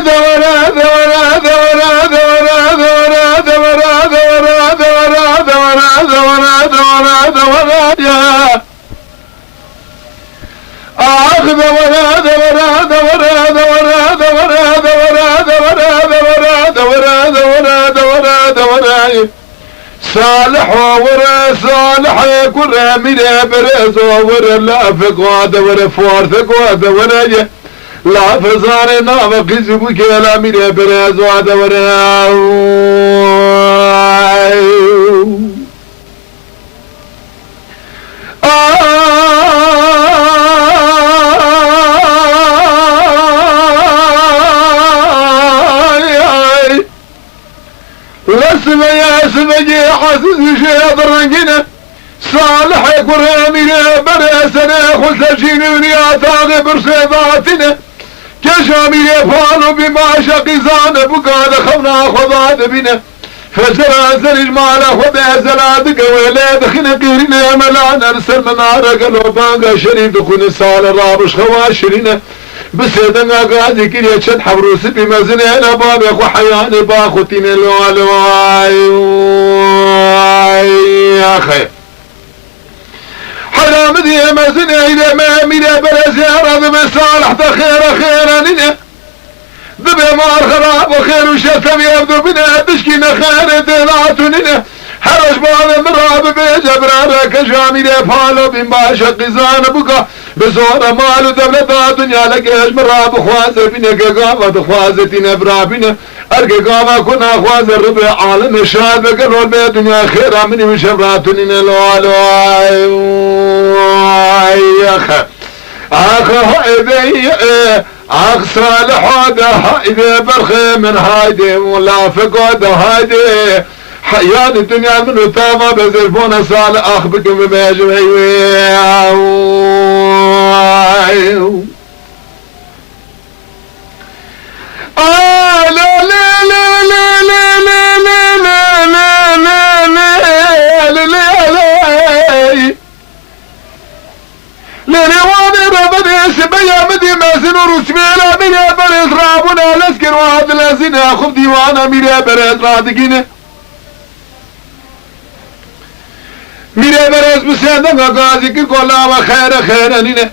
دورا دورا دورا دورا دورا دورا دورا دورا دورا دورا دورا دورا يا آخ دورا دورا دورا دورا دورا دورا دورا دورا دورا دورا دورا دورا صالح ورا صالح كره من برز ورا لافق ودور فورثق ودور لا فزار نافق زبك لا من برز ودور لسما يا سمجي حاسس شيء ضرقنا صالح كرامي برسنا خلت شينوني اتاغي برصيباتنا كشامي فانو بما شقزان بقاد خونا خضاد بنا فزرازر المال خذ زلادك ولاد خنقيرنا ملان ارسل منارك الوباقة شريف دخون سال رابش خواشرنا بسيدنا قاعد كل يشد حبروس بمزن انا بابك وحيان باخوتين الوالواي يا اخي حرام ذي مزن الى ما من برزيارة بصالح خير خيرا لنا ذبي مار خراب وخير وشتم يبدو بنا تشكينا خير دلاتنا حرش بعض مراب بجبرارة كجامي لفالو بمباشا قزان بكا بزور مالو دولتا دنيا لقيش مراب خوازر بنا قاقامة خوازتين برابنا ارقى قاما كنا خوازر ربع عالم الشاد بقلول بي دنيا خيرا مني وشبراتنين الوالو اخ هايدي اخ صالح هذا هايدي برخي من هايدي ولا فقود هايدي حيان الدنيا منو تاما بزرفونا صالح اخ بكم بمجمعي لا لا لا لا لا لا لا لا لا لا لا لنواني ربني سبيا مدي مازن ورسمينا من برز رابنا لسكر وهذا لازين اخذ ديوانا من برز رادقين من برز بسيدنا قاضي كقولا وخير خيرانين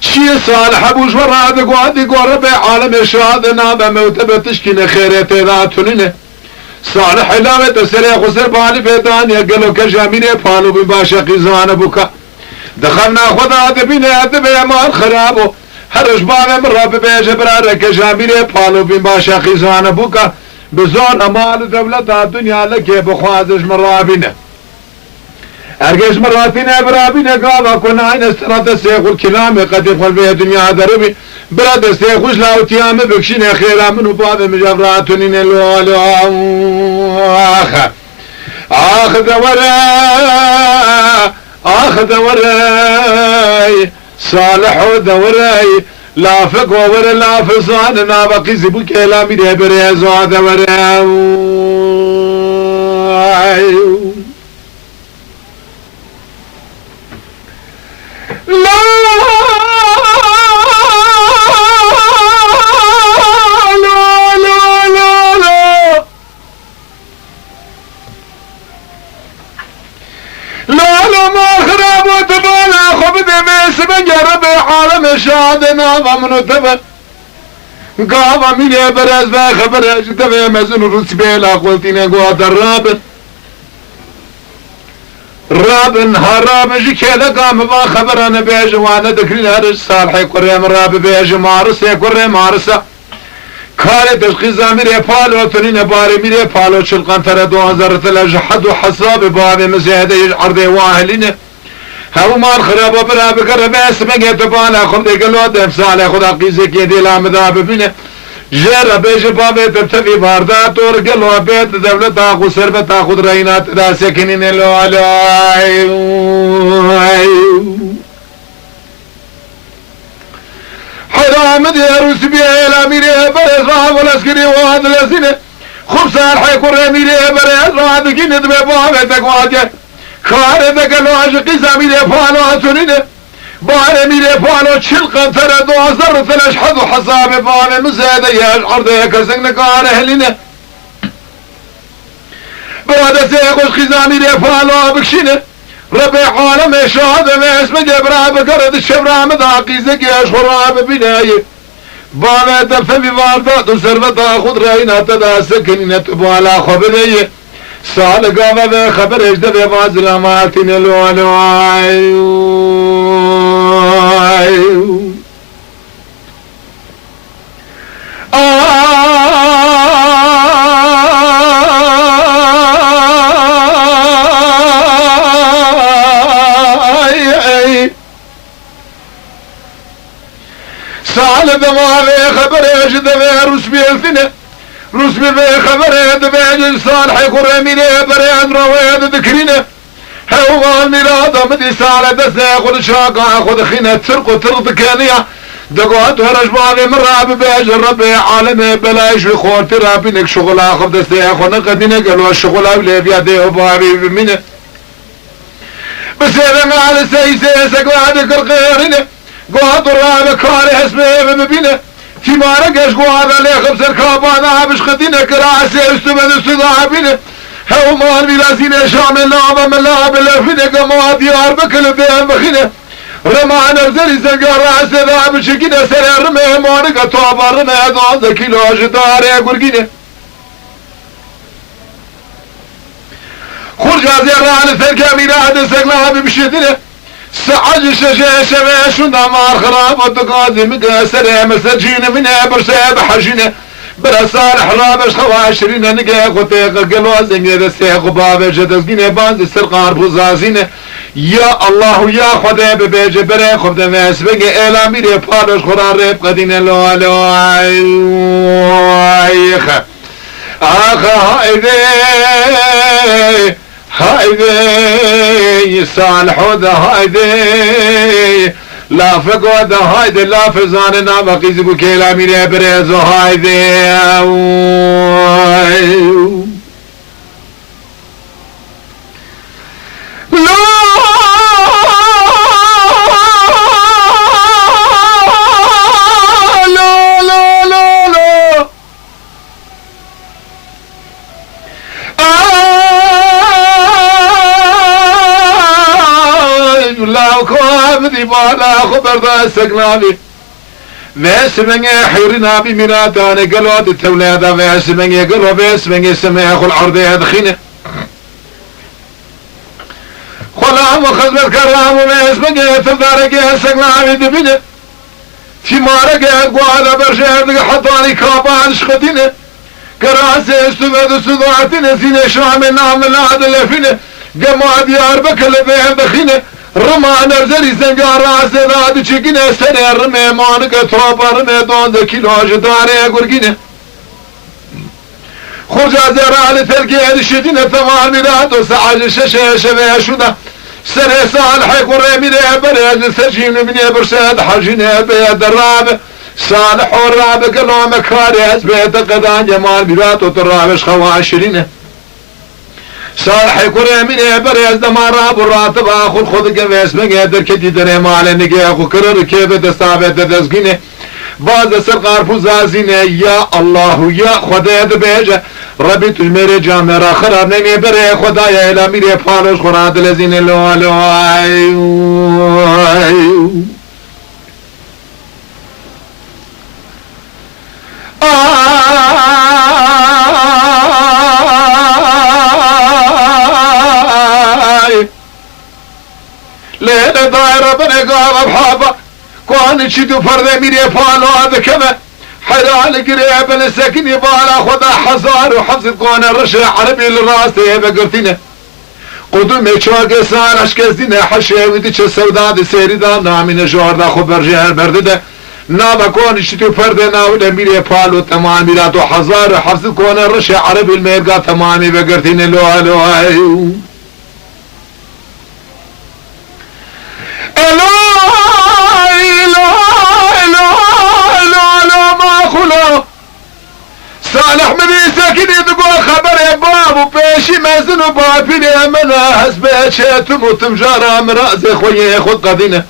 شي صالح ابوش ورادق وادق وربع عالم الشهادنا بموتبه تشكينا خيرتي ذاتنين صالح لاوة تسريخ وسر بالي فيدان يقلو كجامين يفالو بباشا قيزان بكا دخلنا خذا دبينا دبي مال خرابو هرش بابا مراب بيج برار كجامير بالو بباشا خيزان بوكا بزون امال دولة الدنيا لك بخوازش مرابنا ارجش مراتنا برابنا قاوا كنا عين استراد السيخ الكلام قد يدخل في الدنيا دربي براد السيخ وش لا وتيام بكشين خيرا منو بابا مجبراتنين الوالو اخ دورا اخ دوراي صالح دوراي لافق وور لافصان ما بقي زبو كلامي ده بريز دوراي لا بنجرب عالم الشهادنا ومن تبع قاوة من يبرز بخبر اجتبه مزن رسبيلا قلتين قوات رابن هراب جيكيلا قام بخبر انا بيج وانا دكرين هرج صالحي قريم راب بيج مارس يقريم مارسا كاري تشخيصا ميري فالو تنين باري ميري فالو شلقان تردو هزارة الأجحد وحصاب بابي مسيحة يجعرضي واهلين هاو مار خرابة برا بقرب اسمك يتبالا خم دي قلو دف صالح خدا قيزك يدي لامدا ببينه جرى بيج بابي تبتفي باردات ورقلو بيت دولة تاخو سربة تاخو رينات دا سكنين اللو حرام دي روس بيه الاميري برز راه والاسكري وهذا الاسنة خب صالح يكون اميري برز راه دكين دبي بابي تقواجه كاره دقلو عشقي زميلي فالو هاتونينه بانه میره پانو چل قنطره 12 حد و حساب بانه مزاده یشعر ده کسنگ نکار اهلینه براده سیخوش خیزا میره پانو بکشینه رب عالم شهاده و اسم جبرا بکرد شبرا مداقیزه گیش خراب بینایی بانه دفت بیوارتا تو سروتا خود راینا تدا سکنینت بالا خوبه سال قامه به خبر اجده به مظلماتین الولوائي سال دماغ خبر اجده به رسبي الثنه رسمي في خبره دبيج صالح قرمينه بريد رويد ذكرينه هو الميراث مدي سالة دسه خد شاقا خد خينة ترق وترق كانية دقوات ورج بابي مراب بيج ربي عالمي بلايش وخورتي رابينك شغلا خد دسه خد نقدينك الو الشغلا وليبيا دي وبابي بمينه بس اذا ما على سيسيسك وعدك الغيرينه قوات الرابي كاري حسبي بمبينه تمارقش قوة اللي خبصر كابانا بش خدينه كراسي استمد استضاعبينه هو مال بلازينه شامل لعبة من لعب اللفينه قموا ديار بكل بيهم بخينه رمانا بزري زنقار راسي ذا بشكينه سر رمي مارقة طابا رمي 12 كيلو جداري قرقينه خرج زيران ثلك ميراد سقلها بمشيدنه سعج شجع شبع شنا مار خراب وتقاضي مقاسر مسجين من برساب حجينه بلا صالح رابش خواشرين نقا قطيق قلو زنقا دسيق باب جدزقين باز السرقار بوزازين يا الله يا خدا ببيج بري خبدا ما اسبقي اعلامي ري بارش خرار ريب قدين لو لو ايخ هايدي هايدي صالح وده هايدي لا فقوة ده هايدي لا فزاننا بقيز بكيلا ميري بريزو هايدي بدي بالا خبر ذا سقنابي واسمني حيرنا بمناتاني قلوات التولادة واسمني قلو واسمني سميخ العرض يدخينه خلام وخزمة كرام واسمني تفدارك سقنابي دبينه تمارك قوالا برشاد حطاني كابان شخدينه كراسي استفاد صدوعتنا سينة شامل نعم العاد اللفينه قمع ديار بكل بيهم دخينه رما نرزري زنقار راسي ذات چكينه سنه رمي مانك طوبا رمي 12 كيلو جداري قرقينه خرجا زرع لتلقي هدشتينه ثمان ميلاد وسعج الشاشة شبه شده سنه صالح قرمينه بريد سجين مني برشاد حجينه بيد الرابع صالح والرابع قلو مكاري هزبيت قدان جمال ميلاد وطرابش خواشرينه صالح قرمينه بريز دمارا براتب آخر خود قويس مقدر كدي دري مالي نقي اخو كرر كيف دستابت دزقينه باز سرقار فوزازينه يا الله يا خدا دبيجه ربي تجميري جامرا خراب نمي بري خدايا الى ميري فالوش خراد لزين اللو ليلة دايرة بنقاب بحابة كوان شدو فرد ميري فالو هذا كما حرال قريب السكن يبالا خدا حصار وحفظ كون الرشا عربي للراسي بقرتنا قدومي شواق سان اشكزدنا حشي وديش السوداد سيريدا نامين جوار دا خبر جهر بردده نابا كون شدو فرد ناولا ميري فالو تمام ميراتو حصار وحفظ كون الرشا عربي الميرقا تمامي بقرتنا لو صالح مني ساكن يدقوا خبر باب وبيشي مازن وبابيني امنا حسبي شاتم وتمجارة مرازي خويا خد قدينه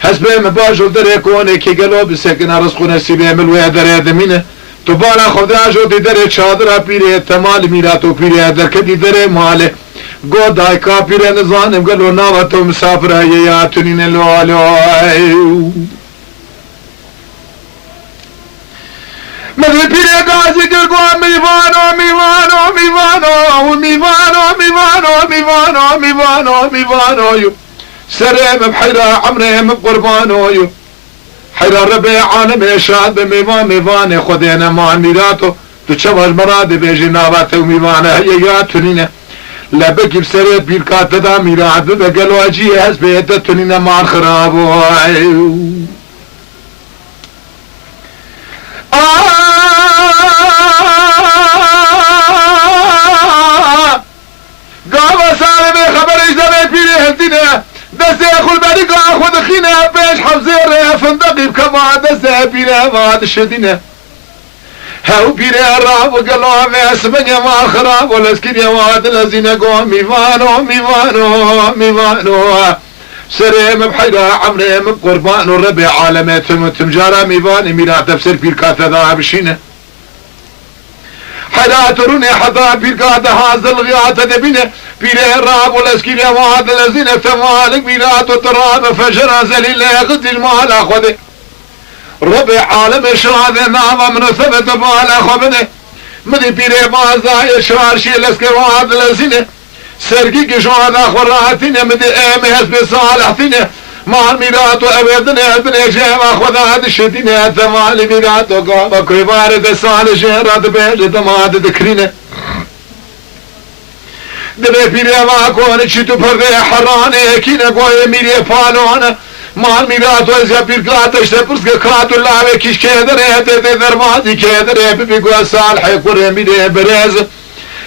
حسبه مباجو دري كوني كي قالوا بسكن رزق نسيبه ملوه دري دمينه تو بالا خدا جو دي دري چادر پیره تمال میراتو پیره در کدی دري ماله گو دایکا پیره نزانم گلو ناوتو مسافر یا تنین لولو مدري پیره گازی گرگو میوانو میوانو میوانو میوانو میوانو میوانو میوانو میوانو سرهم بحيرة عمرهم بقربانو حيرة ربي عالم شاد بميوان ميوان خدينا مع ميراتو تشوش مراد بيجي نابات وميوانا هيا تنينة لا بكي بسريت بيركات دا ميرات دا قالوا اجي هز بيتا تنينة مع الخرابو قابا سالمي خبر اجدامي بيري هلتينة دسته اخو البريق اخو دخينه بيش حفزير فندقي بكما دسته بينا ما دشدينه هاو بينا الراب وقالوا ما اسمني ما خراب والاسكين يا واد الذين قوم ميفانو ميفانو ميفانو سريم بحيرة عمريم بقربان وربع عالماتهم تمجارة ميفاني ميلا تفسير بيركات ذا بشينه حياتروني حتى بيركات هذا الغيات دبينه بيره الراب والاسكين يا واد الذين ثمالك بيرات وتراب فجر زليل يغد المال اخذه ربع عالم اشراذ نعم من ثبت بال اخذه مدي بيره مازا اشرار شي الاسكين واد الذين سرقيك شواد اخوراتين مدي ايمي حسب صالحتين مع الميرات وابدنا ابن جيم اخذ هذا الشدين ثمال ميرات وقام كبار دسال شهرات بيت دماد ذكرينه دبي بيري ما كون چتو پرده حرانه كينه قوي ميري فالونه مال ميرات وزيا بيركات اشتبرس كات الله كيش كدره هته درمازي كدره بيقول صالح يقول ميري برز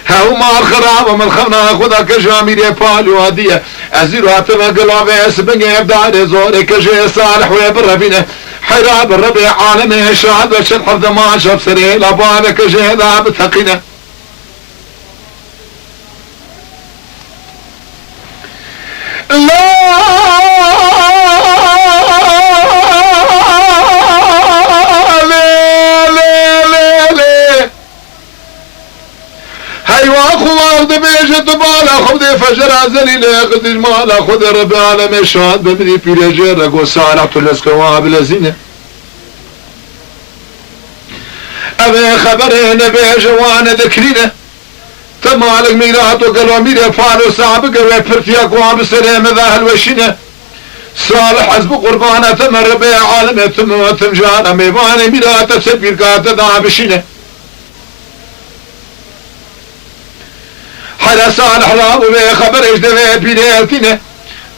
هاو مال خراب من خمنا خدا كجا ميري فالو هديه ازيرو هتما قلابه اسبنه ابدار زور كجا صالح ويبربينه حراب الربع عالمه شاد وشد حفظ ما شاف سري لبابه كجا ذا بثقينه لا هيوا اخو ارض بيجت بالا خذ فجر عزلي لا قد المال خذ رب العالمين شاد بمدي بيرجر رقو صالح الاسكواب لزينه ابي خبرين بيج وانا ذكرينه تمالك ميرات وقالوا ميرا فالو سابق ويبرتيا قوام بسلام ذا الوشينة صالح حزب قربانة تمر بي عالم ثم تمجانا ميباني ميرات تسبير كات ذا بشينة حدا صالح رابو بي خبر اجدوه بيريتينة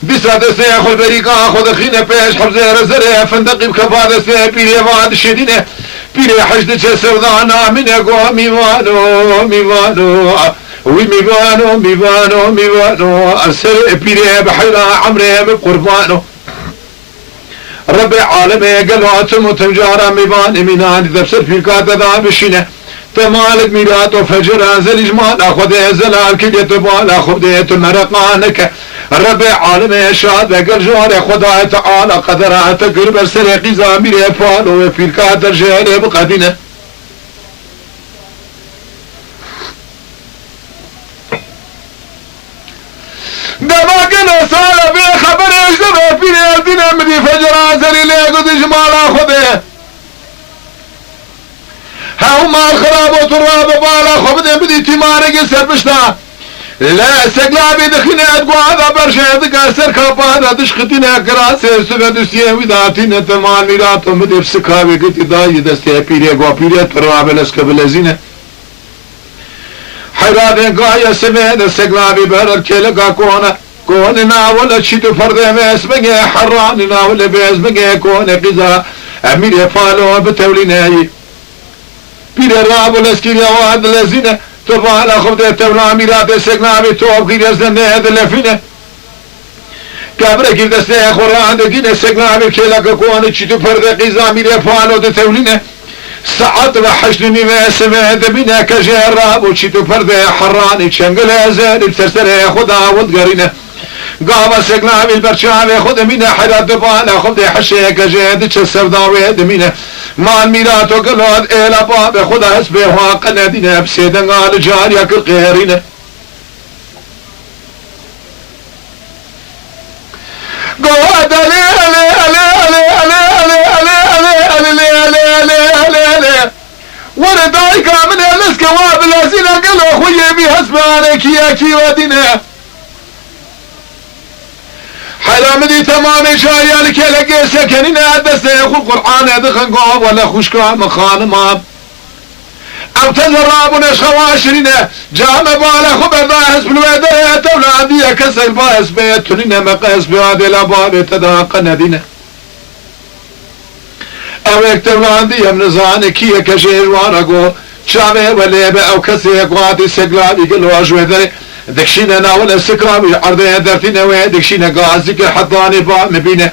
بسادة سيخو البريقا اخو خينة بيش حفظي رزره فندقي بكفادة سيه بيري واد الشدينة بيري حجدك سودانا من يقوى ميوانو ميوانو وميوانو ميوانو ميوانو السر بيري بحيرا عمري بقربانو ربي عالمي قالوا اتمو تمجارا ميواني ميناني دبسر في الكاتة ذا بشينة تمالك ميراتو فجر انزل اجمال اخذ زلال كديت بال اخذ ديت مرقانك ربي عالمي شاد بقل جواري خدا تعالى قدرات قرب السريقي زاميري فالو في الكاتة جاري بقدينه دما قلو سالة بي خبر اجدبه في الدين مدي فجر انزل اللي قد اجمال اخذه هاو ما الخراب وتراب بالا خبده بدي تمارق سربشتا لا سقلابي دخينا ادقوا هذا برشا دقا سركا بانا دشختنا كراسي سبد سيهوي داتينا تمام ميراتو مدي بسكاوي قلت داي دستي بيري قوا بيري تراب الاسكا بلزينة حيرادين قايا سمين سقلابي برر كيلقا كونا ناولا تشيتو فرده باسمك حراني ناولا باسمك كونا قزا اميري فالو بتوليناي بير الراب والاسكين يا واد الذين ترفع على خبده تبلا ميرات السقنامي توب غير يزن هذا اللفينه كابره كيف دسته خوران دقين السقنامي كيلا كوان تشتو فرد قزامي لفالو تولينه ساعات وحشني ما سمع دبينا كجراب وتشتو فرد حراني شنقل ازال بترسل خدا ودقرينه قابا سقلامي البرشامي خذ منه حدا دبانا خذ حشيك جيد تشسر داوي دمينه مال ميلاتو قلود إلى باب خذ حسبه واقنا دينا بسيدن قال جاريك القيرينه قواد وردايك من الاسكواب الذين قالوا خويا بحسب عليك يا كيوادنا حرام دي تمام شايالك لقي سكننا دسته يخو القرآن دخن قواب ولا خوشكا مخان ماب او تزرابنا شواشرنا جامع بالا خبر باحس بالويدايا تولادية كسر باحس بيتنين مقاس بوادي لاباب تداقنا دينا او اكتب لاندية من زاني كيه كشير وارقو شامي وليبه او كسي قوادي سقلابي قلوا اجوه دكشينا ناول سكرامي عرضي درتنا ويدكشينا قازك حضاني با مبينه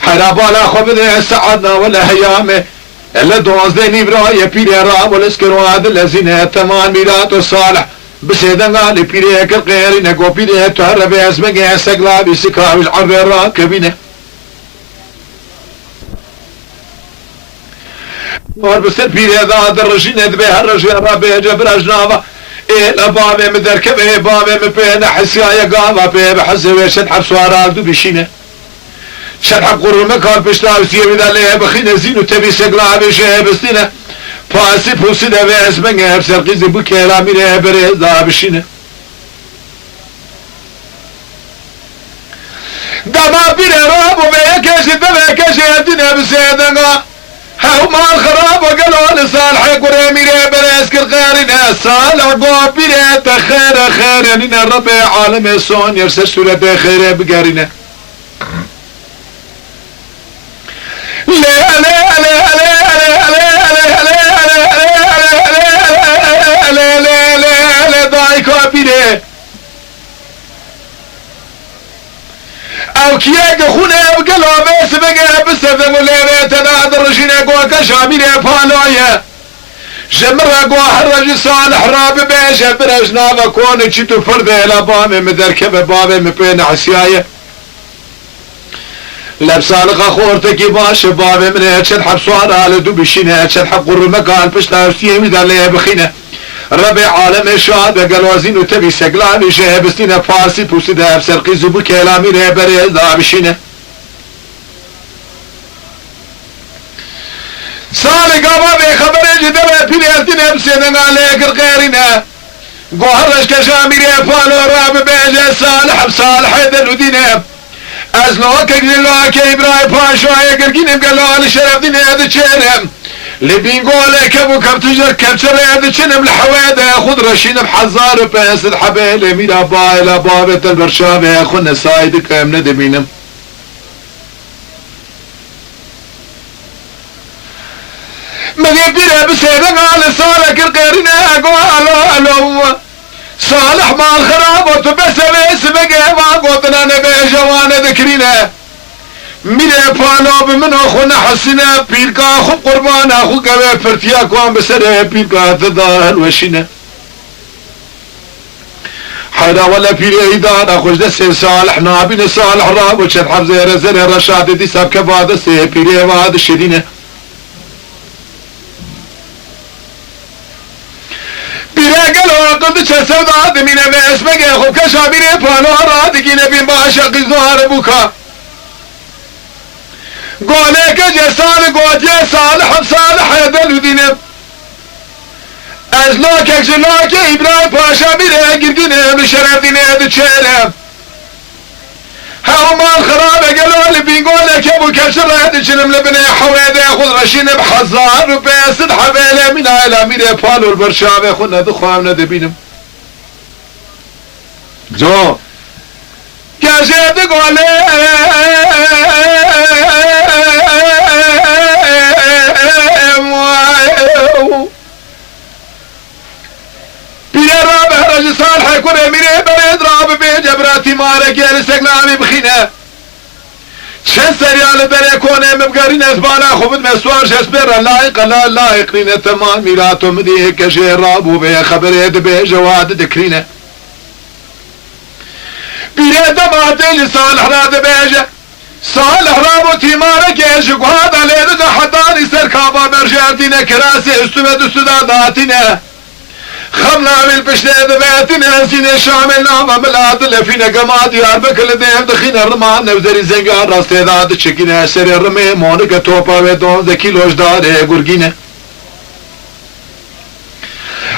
حرابالا خبر سعدنا ولا هيامه الا دوازدني براي بيري راب والاسكرواد الذين تمام ميلاد الصالح بسيدنا قال بيري كالغير نقو بيري تعرف اسمك سقلا بسكاوي العرب الراكبينه وربسر بيري ذا درجين ذبه الرجل رابي جبر اجنابه إلا بابي مدركبه بابي مبين حسيايا قاما بيه بحزه ويشدحب سوارال دو بشينه شدحب قرمك هار بشتاو سيوي ذا ليه بخينه زينو تبي سقلا بشه بستينه پاسی پوسی ده به اسمنگ هفسر قیزی بو کلامی ده بره دا بشینه دما بیره رابو به یکشی ده کشی دینه بسیدنگا هاو مال خراب وقالوا لصالح قرى ميري بلا اسكر غارنا صالح قو بيري تخير خير نينا رب عالم صون يرسل سورة خير بقارنا لا لا لا لا او كياك خونه بقلوا بس بقى بسفم ولا تنادر رجينا قوا كشامير فالويا جمرة قوا حرج صالح راب بيش برجنا وكون تشتو فرده لبامي مدركب بابي مبين عسيايا لبسالق خورتك باش بابي من اتشد حب صوار على دوبشينا اتشد حب قرر مكان بشتا وسيمي دا ليه بخينا ربي عالم شاد قلوازين وتبي سقلامي شهبستينا فاسي بوسي ده بسرقي زبو كلامي ريبري دابشينا سالي قابا خبري جدبه بلياتنا بسيدنا عليك الغيرنا قوهرش كشامي ريبالو راب بيجي صالح بصالح يدلو دينا ازلوك اقلوك ابراهيم باشو يقرقين بقلوا لشرف دينا هذا تشيرم لبين قولك ابو كبتجر كبتر يدشنم الحوادة ياخذ رشين بحزار بس الحبيل ميرا بايلا بابة البرشام ياخذنا سايدك يمنا دمينم من يبير بسيدنا قال صالح القيرنا قالوا صالح مع الخراب وتبس بسبق ما قوتنا نبي جوانا ذكرينا میره پانو بمن خونه حسنه پیرکا خوب قربان اخو که فرتیا کوان بسره پیرکا تدال وشینه حدا ولا پیره ایدان خوش دست صالح نابین صالح راب و چند حفظه رزر رشاد دی سب که بادسته پیره واد شدینه پیره قلو قد چه سودا دمینه به اسمه خوب کشا میره پانو را دیگینه بین با عشق زهار بوکا قولك جا صالح قوت يا صالح بصالح يدلو دينب ازلوك اجلوك ابراهيم باشا بيرا قردينب بشرف دينب تشيرب هاو مال خرابة قالوا لي بيقولك ابو كبشر يدشنم لبني حويدة ياخذ رشين بحزار وبيسد حبيلة من عائلة ميرا فالو البرشام ياخذنا دخوامنا دبينم جو كاشيت قولي صالح يكون اميري بريد راب بجبراتي مارك يا لسقلامي بخينا شن سريال بري كون مبقرين اسبانا خبط مسوار شسبر لايق لا لايق لنا تمام ميلاتو مديه كشي رابو بي خبريد بي جواد دكرينا بیره دماتی صالح را دبیجه صالح را بو تیماره کشی گوهد علیده ده حدانی سرکابا برجردینه کراسی استوه دستو داداتینه خمنا بالبشنه دبیتینه سینه شامل نامه ملاد لفینه گما دیار بکل دیم دخینه رمان نوزری زنگان راسته داد چکینه سر رمه مونک توپا و 12 کیلوش داره گرگینه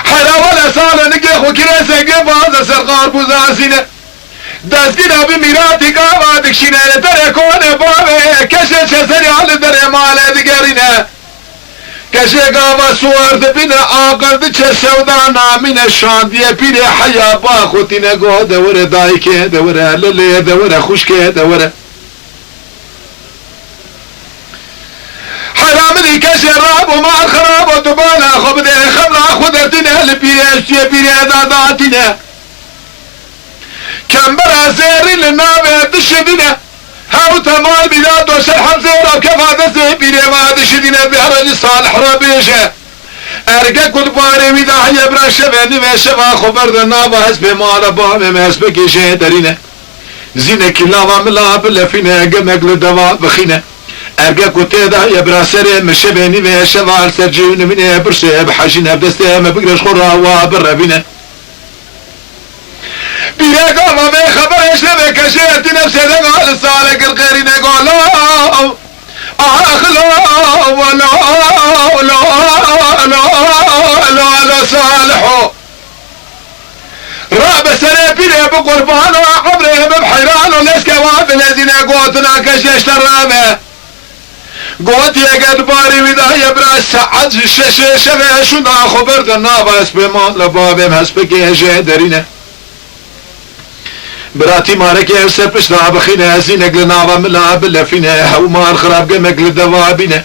حلاوه سال نگه خوکره سنگه باز سرقار بوزاسینه دستگیره بی میراتی گاوا دکشینه تره کونه باوه کشه چه سریال دره ماله دیگرینه کشه گاوا سوارد بینه آقرد چه سودا نامینه شاندیه پیره حیا با خوتینه گو دوره دایکه دوره لله دوره خوشکه دوره حرامنی کشه راب و مال خراب و دبالا خوب ده خبلا خودتینه لپیره پیره داداتینه کمبر زیری لناوه دشدینه هاو تمال بیداد و شرحم زیرا کفاده زیبیره و دشدینه بهرج صالح را بیشه ارگه کل باره ویداهی براشه و نوشه و خبر ده ناوه حسب مالا بامه حسب کشه درینه زینه کلاوه ملا بلفینه گمگل دوا بخینه ارگه کته ده براسره مشه و نوشه و السرجیون منه برسه بحجینه بدسته مبگرش خورا و بربینه بیره گاما به خبرش نبه کشه تی نفسه ده گال سالک القیری نگو لا اخلا ولا لا صالحو راب سره بیره بقربانو عبره ببحیرانو لسکه وافل ازینه گوتنا کشش ترامه گوت یکد باری ویده یبرا ساعت شوه شونا خبر دنا باس بمان لبابم هسپ که درینه براتی ماره که سر پشنا بخینه ازینه گلناوا ملا بلفینه هاو مار خراب گمک لدوابینه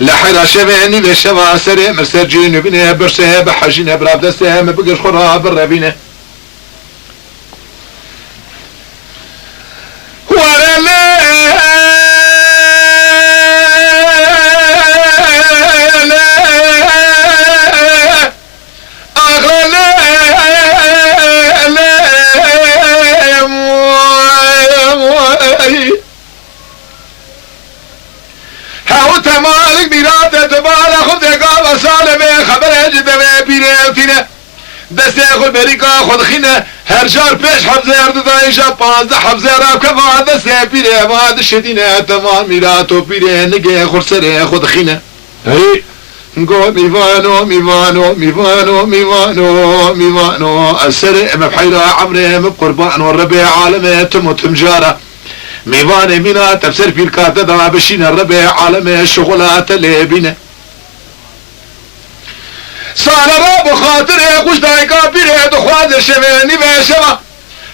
لحرا شوینی و شوا سره مرسر جینو بینه برسه بحجینه براب دسته همه بگش خورا بربینه دسته خود بریکا خود خینه هر جار پیش حفظه ارد دایشا 15 حفظه راب کفا دسته پیره واد شدینه تمام میراتو پیره نگه خورسره خود خینه گو میوانو السر مبحيرة عمره مبقربان والربي عالمه تموت مجاره میوانه مینا تفسير في الكاتة دا بشين الربي عالمه الشغلات اللي بينا سال راب خاطره خوش دایکا پیره دخواز شوینی و شوا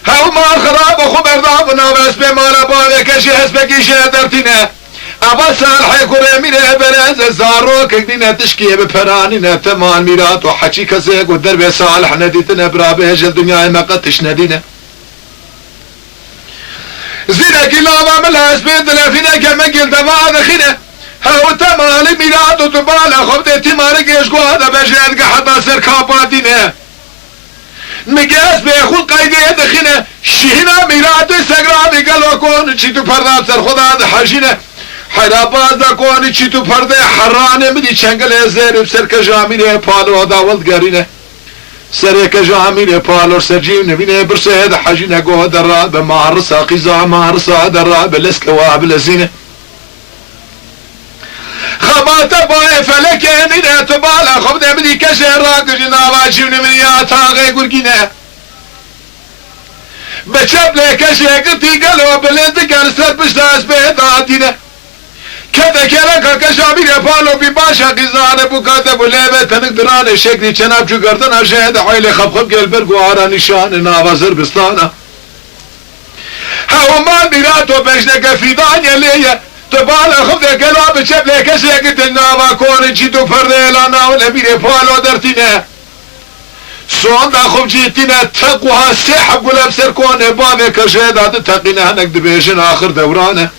هاو ما خراب خبر دابنا و اسم مالا باوه کشی حسب کشه درتینه اول صالح کره میره برز زارو کدینه تشکیه بپرانینه تمان میرات و حچی کسی گو درب صالح ندیتنه برابه جل دنیای مقتش ندینه زینه کلاما ملا اسم دلفینه که مگل دوا دخینه هاو تمال میرات و دبالا خب ده تیماره گشگو هده بجید که حتی سر کاباتینه نگاز به خود قیده دخینه شینا میرات سگرامی گلو کن چی تو پرداب سر خدا ده حجینه حیراباز ده کن چی تو پرده حرانه مدی چنگل زیرب سر کجامینه پالو داولد گرینه سر کجامینه پالو سرجیم نبینه برسه ده حجینه گوه در را به مارسا قیزا مارسا در را به لسک و بلزینه خبات بای فلک نینه تبالا خب ده بدی کشه راک جنابا جیون منیا تاغه گرگینه بچبله کشه گتی گلو بلند گل سر پشتاس به دادینه کده کرکا کشابیره پالو بی باشا قیزانه بکاته بلیبه تنک درانه شکلی چناب چو گردن شهد حیل خب گل برگو آرا نشان ناوازر بستانه هاو مان بیراتو بشنک فیدان یلیه تبالا خب ده گلا بچبله کشه گتل ناوا کونه چی تو پرده لانا و نبیره پالو درتینه سوان دا خوب جیتینه تقوها سیح گلب سر کونه بامه کشه داده تقینه هنک دبیشن آخر دورانه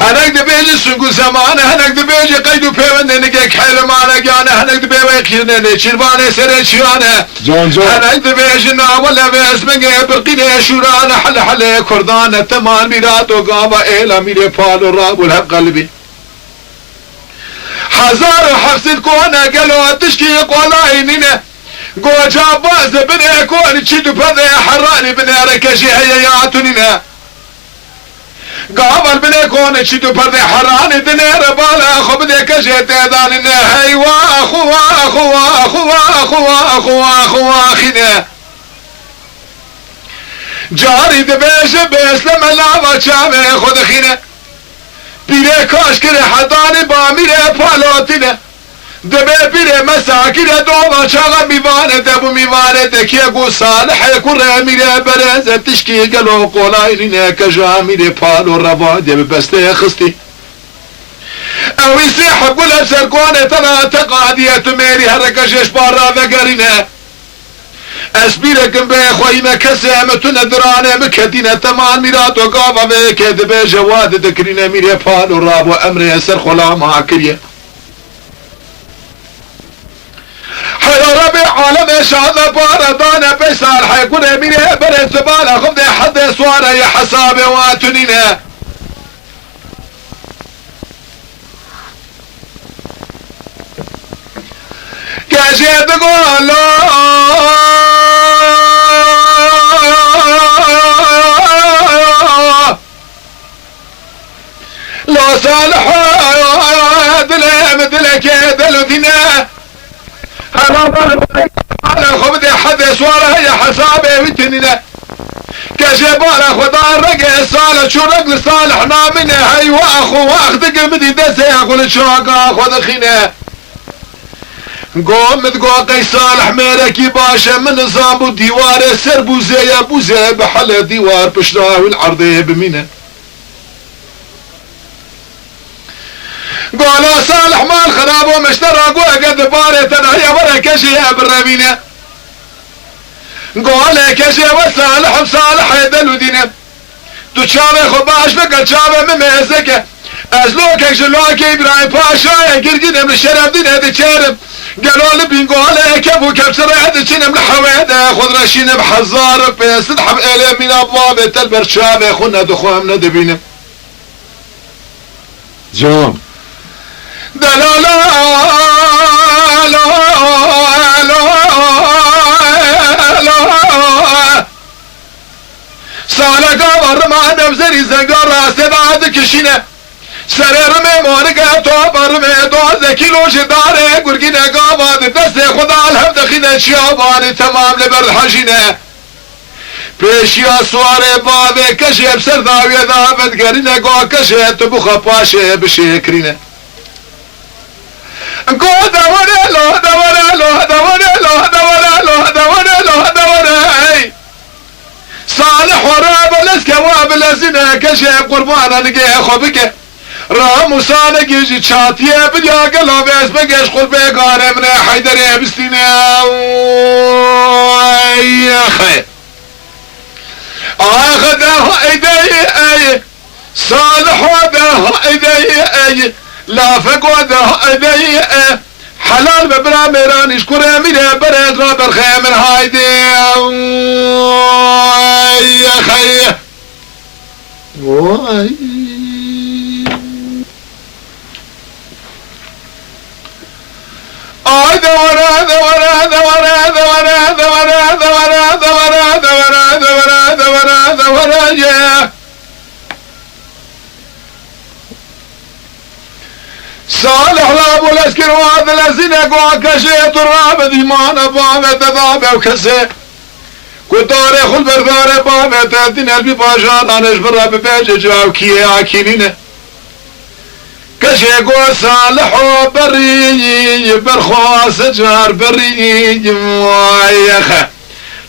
هنک دبیج سنگو زمانه هنک دبیج قید و پیونده نگه هنك حرمانه جانه هنك دبي ويقيرنه شربانه سرشيانه جون هنك دبي جنا ولا باسمه برقينه شورانه حل حل كردانه تمام ميرات وقابا إلى ميري فالو راب والهب قلبي حزار حفصل كونه قالوا تشكي قولاينينه قوجا باز بني كون تشدو بذي حراني بني ركشي هياتنينه قابل بني كون تشدو بذي حراني بني ربالا خو بدي كشي تيدانينه هيوا اخوا اخوا اخوا اخوا اخوا اخوا اخينه جاري دبيش بيس لما لعبا شامي خود خينه بیره کاش کره حدانی با میره پالاتینه دبه بیره مساکینه دوما چاقا میوانه دبو میوانه دکیه گو صالحه کره میره برزه تشکی گلو قولایرینه کجا میره پالو روا دبه بسته خستی اوی سیح بگوله بسرکوانه تنا تقادیه تو میری هرکشش بارا وگرینه اسبيركم بخوي ما كسامتنا درانه مكدينه تمام ميرات وقافه بكد بجواد ذكرنا ميري فال وراب وامر يسر خلا ما كريه حيا ربي عالم شاذ باردانا بيسال حيكون ميري برز زباله خذ حد سواره يا حسابي واتنينا كاجي تقول لو صالح دلك دلودنا انا خبدي حد سواره يا حسابي وتنينا كجبال خدا رقي صالح شو رقل صالح نامنا هي واخو واخذ قمدي دسه ياكل شوقه خذ خينا قوم تقوقي صالح ميركي باشا من نظام الديوار سر بوزي بوزي بحل ديوار بشراه العرضي بمينه قالوا صالح مال خراب ومشترى قد باري تنهي ورا كشي بالربينه قال كشي وصالح بصالح يدلو دينه تشابه خباش بقى تشابه مميزك ازلوك جلوك ابراهيم باشا يقرقين من الشرف دينه تشارب قالوا لي بنقول كيف وكبسر هذا شنو من حويده خذ رشين بحزار بسدحب الي من ابواب تلبر شابه خونا دخوامنا دبينه جون لا لا سالك قبر ما نبزري زنقر راسي بعد كشينه سرير مورقه توبر ميدو زكيلوش داري قرقينه قابض دسي خدا الهم دخينه شياباني تمام لبرد حجينه پیشیا سواره باده کشه بسر داویه دابت گرینه گو کشه تبخه پاشه بشکرینه گو دواره لو دواره لو دواره لو دواره لو دواره لو دواره صالح وراب الاسكه وابلزنه كشه قربانه لقيه خبكه رام صالح يجي شاتيه بديا قلو بيس بقيش قل بيقانه من حيدر بستينه يا خي اخذه ايدي صالح وده ايدي لا فقوده ايدي حلال ببرا ميران يشكر امير برد رابر خيمر هايدي يا خي دورا دورا دورا دورا دورا دورا دورا دورا دورا دورا دورا يا صالح لابو الاسكر وهذا الذين قوى كشيت الرابد ايمان بامه تذابه وكسه كداري خل بردار بامه تهدين البي باشان انش برا ببيج جاو كيه اكينينه كشي قوى صالح وبري برخواس جار بري وايخه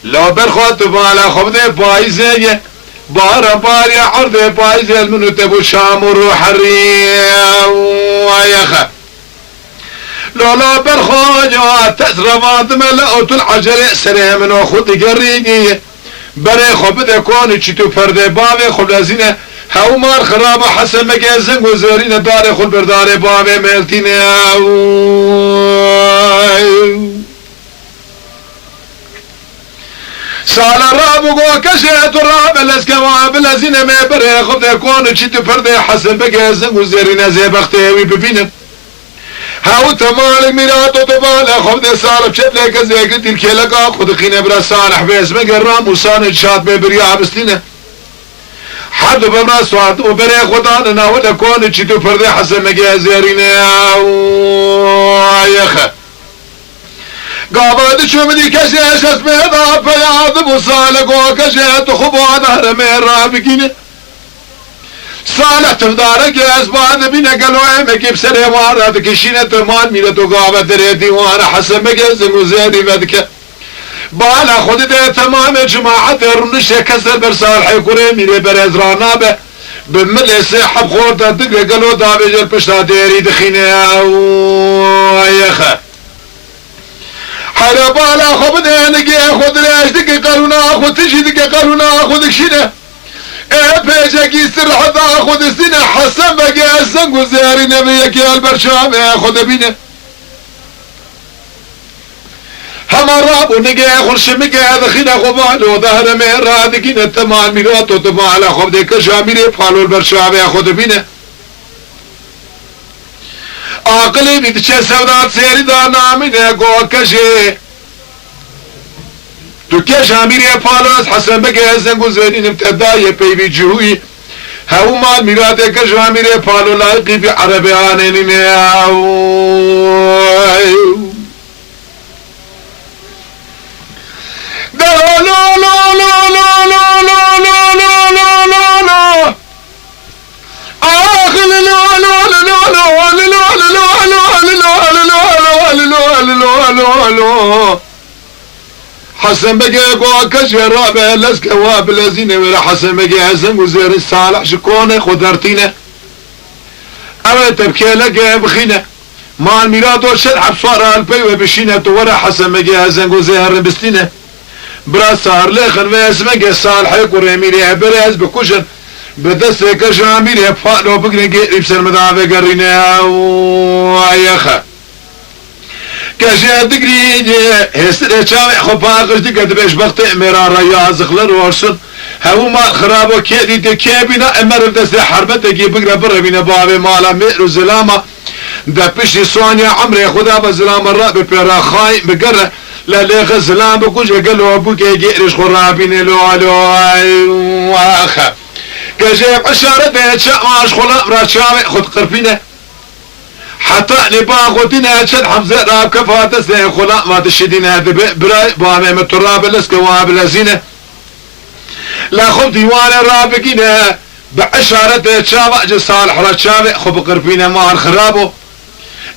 لو برخوا تبالا خبده بايزه بارا باري عرضه بايزه المنو تبو شامر وحريه وايخه لولا برخوا جوا تسربات ملأت العجل سريه منو خد قريقيه بري خبده كوني چتو فرده باوي خب لازينه هاو مال خرابة حسن مجازن وزارين داري خل برداري بابي ملتين سال الراب وقو كشيت الراب الاسكوا بلازين ما بري خد يكون تشد فردي حسن مجازن وزارين زي بختيوي ببينم هاو تمالك ميرات وطبال خد سال بشتلك زي قلت الكيلقا خد خينا برا صالح بيس مقرام وصانت شات ببريا بستينه حد بمرا سواد وبري خدانا ولا كون تشدو فردي حسن مجازرين يا خ قابد شو بدي كشاش اسمه ذا فياض وصالك وكشات خبوا ظهر ميرا بكين صالح تفدارك يا اسباد بينا قالوا امك بسري وارد كشينه تمان ميلتو قابد دريتي وانا حسن مجازم وزيري بدك بالا خود ده تمام جماعت رنشه كسر برسال حيكوري ميري برز رانابه بملس حب خورد دقه قالوا دابي جل پشتا ديري دخينه ايخه حرا بالا خود ده نگه خود ريش دقه قالونا خود تجي دقه قالونا خود كشينه ايه بيجاكي سر حدا خود سنه حسن بقى الزنق وزياري نبيك يا البرشام خود بينه هما راب ونجي خرش مجي هذا خينا خبال وظهر مير هذا كنا التمال ميرات وطبع على خب ديك جاميري بحالو البرشاب ياخد بينا عقلي بيتشي سودات سيري دانا من يقو كشي تو كي جاميري بحالوس حسن بقي هزنقو زينين ابتداية بيبي جهوي هاو مال ميرات يك جاميري بحالو لايقي بعربي عنينين حسن بقى قوا كشف رابع لسك واب الذين ولا حسن بقى حسن وزير الصالح شكونه خضرتينه اما تبكي لك بخينه مع الميلاد والشرح بصورة البي وبشينه ورا حسن بقى حسن وزير بستينه برا صار لخن واسمك صالح يقول ميري برز بكوشن بدسك جاميري بفالو بقرن بسر مدافع قرينا وياخا كاشي دقري هسر شامع خباقش دقت بيش بقت مرا رياض خلر ورسل هاو ما خرابو كيدي دكيبنا امر بدس حربتك بقرا بربينا بابي مالا مئر زلامه دبشي سونيا عمري خدا بزلام الراب بيرا خاي بقره لا ليخ السلام بكوش قالوا ابوك يجيرش خرابين لو واخا كجيب عشارة بيت شاماش خلا مرات شامع خد قربينه حتى نباغوتنا شد حمزة راب كفات سين خلا ما تشدين هذا براي بامي متراب الاسكواب الازينه لا خب ديوان الرابقينه بعشارة بيت شامع جصالح رات شامع خب قربينه ما الخرابو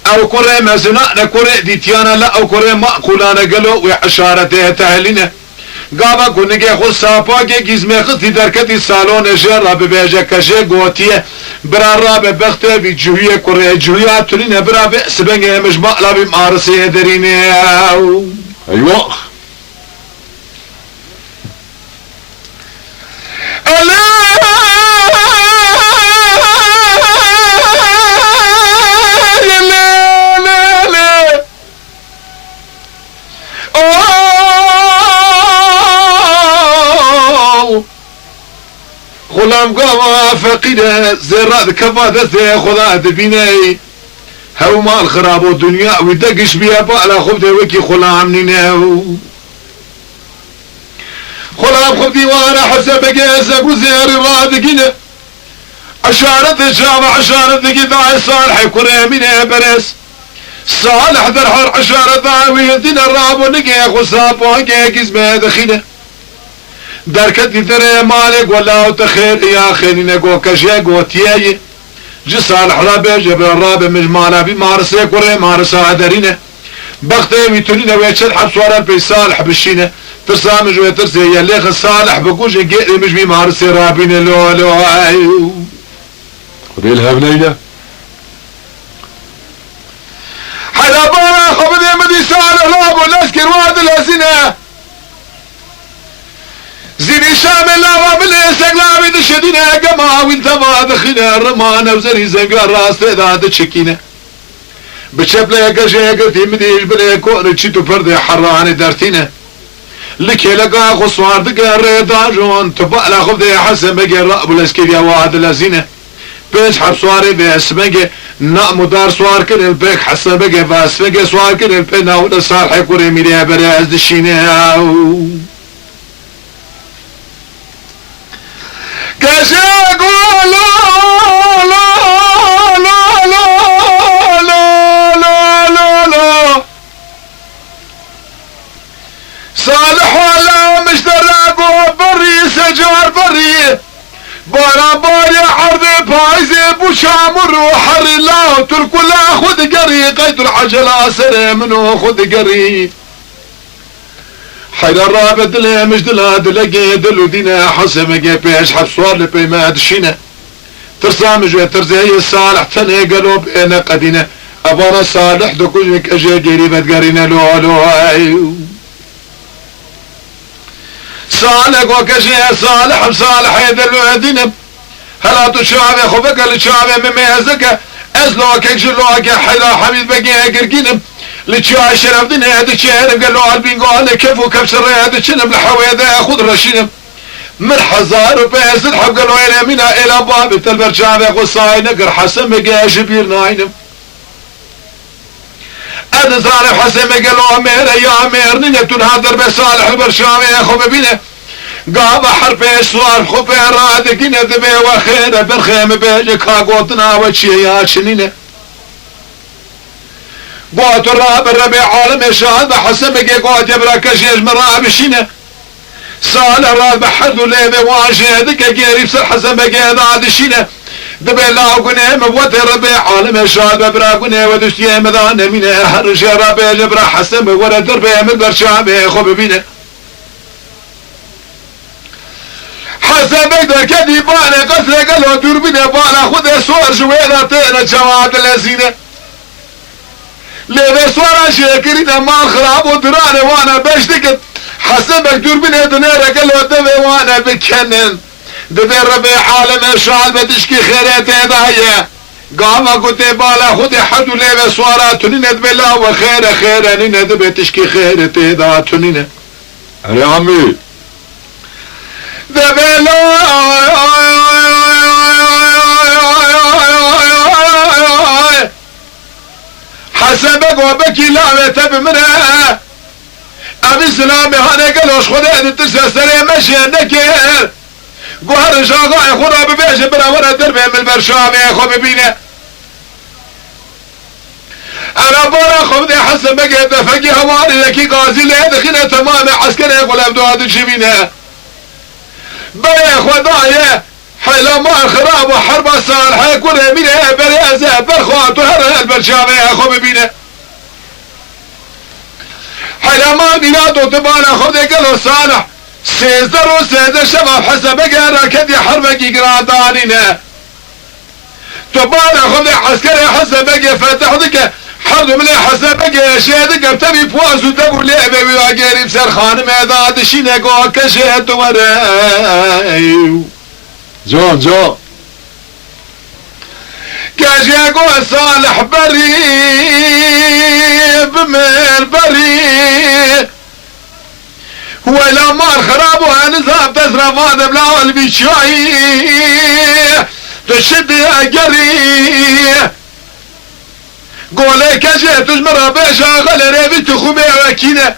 او كوري مزنا نكوري ديتيانا لا او كوري مأكولانا قالوا وعشارته تهلينه قابا كونيكي خو ساپاكي گيزمي خطي دركتي سالون جرى ببيجا كجي قوتيه برا رابع بختي بجوية كوري جوية تولينه برا بأسبنجي مجمع لابي مارسي دريني ايوه غلام قوا فقيدة زراد كفادة خذا دبيني هاو مال خراب الدنيا ويدقش بيها بقى خبدي وكي خلام نيناو خلام خبدي وانا حسب قيسك وزيري رادقنا عشارة الجامع عشارة قداع صالح يكون من برس صالح درحر عشارة ضاوي دين الراب ونقي خصاب وقي قزمة دخينه دركت دري مالك ولا تخير يا خيني نقو كشي قوتياي جسال حرابي جبر الرابي مجمالا بمارسي كوري مارسا درينه بختي ويتونينا ويتشد حب سوارا بي صالح بالشينه ترسامج ويترسي يليخ صالح بكوش قيري مش بمارسي رابين لو ايو خذي لها بليلة حدا بارا خبدي مدي صالح لابو الاسكر واد الاسنه زيني شامل لا بالإسق لا بيد شدينا قما وانتبا دخينا رمانا وزري زنقار راس ذات شكينا بشبلا قشي قلتي مديش بلا كون تشيتو فردي حراني دارتينا لكي لقا غصوار دقا ريدا جون تبقى لا خبدي حسن بقي الرأب والاسكيريا وعد لازينة بيش حب سواري بيس بقي نقمو دار سوار كن البيك حسن بقي فاس بقي سوار كن البينا ودا صار حيكوري ميريا برياز دشينا قشي قول لا لا لا لا لا لا لا صالح ولا مشترك وبري سجار بري بارا باري عرضي بايزي بوشامر وحر الله ترك لا خذ قري قيد العجلة سري منو خذ قري حيل الرابط لي مش دلاد لقي دلو دينا حسم بيش حب صور لبي ما دشينا ترسامج وترزي الصالح تنهي قلوب انا قدينا ابانا صالح دكوجك اجي قريبة قرينا لو لو صالح وكشي صالح بصالح يدلو دينا هلا تشعب خبك لتشعب مميزك ازلو كجلو حيلا حميد بقي قرقينم لتشاع شرف دنيا هذا الشهر قال له عالبين قال كيف وكيف سر هذا الشنب لحوي هذا خذ رشينم من حزار وبيس الحب قالوا الى منا الى باب تلبر شعب قصاي نقر حسن مقاش بير ناينم انا صالح حسن قالوا امير يا امير نيتون هذا بصالح البرشاوي يا اخو بينا قاب حرف سوار خبي راد كنا ذبي وخير بالخيم بيجك قوتنا وشيا شنينه قوات الربيع عالم شهد حسن بقي قوات يبرا كشيش من راب شينه صالح راب حد وليبي واجهدك قريب سر حسن بقي هذا شينه دبي لا قنيم بوات الربيع عالم شهد ببرا قني ودستي مذان من هرج ربيع جبرا حسن ورا دربي من برشام خو ببينه حسن بقدر كذي بانا قصر قالوا دربينه بانا خذ صور جويلة تينا جواد الذين ليه سوارا شاكرين ما خراب ودراني وانا بشتكت حسبك دربينه دنيرة قالوا دبي وانا بكنن دبي ربيع عالم شعال بتشكي خيرات هدايا قاما قلت بالا خذي حدو ليه سوارا تنين دبي لا وخير خير نين دبي تشكي خيرات هدا تنين يا عمي دبي لا حسبك وبكي لا تبمنا ابي سلامي هاني قالوش خذي تسع سنة مشي نكير قهر شاقاي خورا ببيش برا ورا دربي من البرشام يا اخو ببينا انا برا خذي حسن بقي دفقي هواني لكي قازي لي دخينا تمام عسكري يقول ابدو هادو شبينا بيا خدايا حيلا ما خراب وحرب صالح يكون يمينه بريازه برخوات وهر البرشام يا اخو ببينا حيلا ما بلادو تبانا خذي قالوا صالح سيزر وسيد شباب حسب قرا كدي حربك قرادانينا تبانا خذي عسكري حسب قي فتح ذك حرب ملي حسب قي شيدك بتبي بواز ودبر لعبه وياقيري بسر خانم هذا دشينا قوك كشيت وراي جون جون كاجي قوة صالح بري بمير بري ولا مار خراب وانزاب تزرف هذا بلا قلبي شاي تشد اقري قولي كاجي تجمر بيش اغل ريبي تخوبي وكينه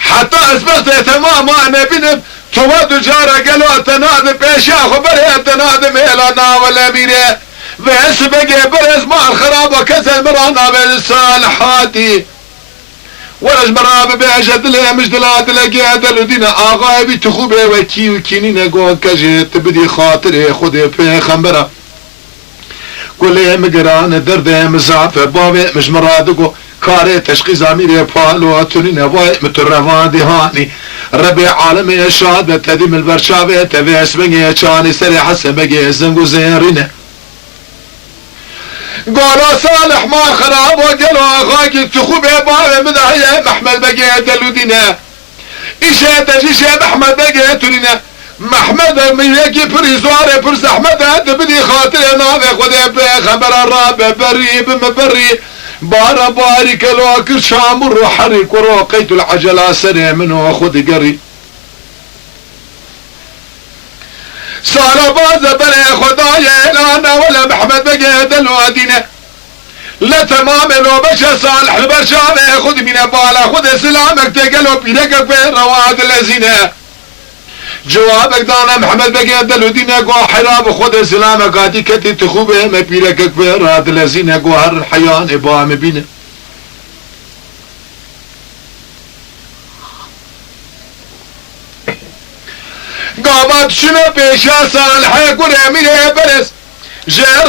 حتى اثبت تمام انا بنب تواد جارة قالوا تنادم بيش اخو بري تنادم الى ولا ميري بس بقي برز مع الخراب وكسل مرانا بالصالحاتي ورج مراب بيجد لي مش دلات لقي دلو دينا اغايبي تخوبي وكي وكينينا قوان كجيت بدي خاطري خذي في خمبرة كل مقران درد مزعف بابي مش مرادقو كاري تشخيص اميري بالو تنينا واي مترفان دهاني ربيع عالمي يشاد بتديم البرشابي تبي اسمي شاني سري حسن بقي زنقو زيرينا قالوا صالح ما خراب وقالوا اخاك تخوب بابي مدحية محمل بقي دلو دينا إشهد إشهد أحمد بقيتنا محمد ميكي بريزوار برز أحمد هاد بدي خاطر نافي خذ خبر الرابع بري بمبري بارا بارك الوكر شامر وحرك وروقيت العجلة سريع منه خذ قري صار باز بني خدايا لانا ولا محمد بقيت الوادينا لا تمام لو بشا صالح البرشا خذ من بالا خذ سلامك تقلو بيدك في رواد الذين جوابك دانا محمد بقي دلو دينا قو حراب خذ سلامك هاتي كتي تخوبه ما بيدك في رواد الذين قو هر الحيان ابا مبينه قامت شنو بيشا صالح يقول امين برس جرى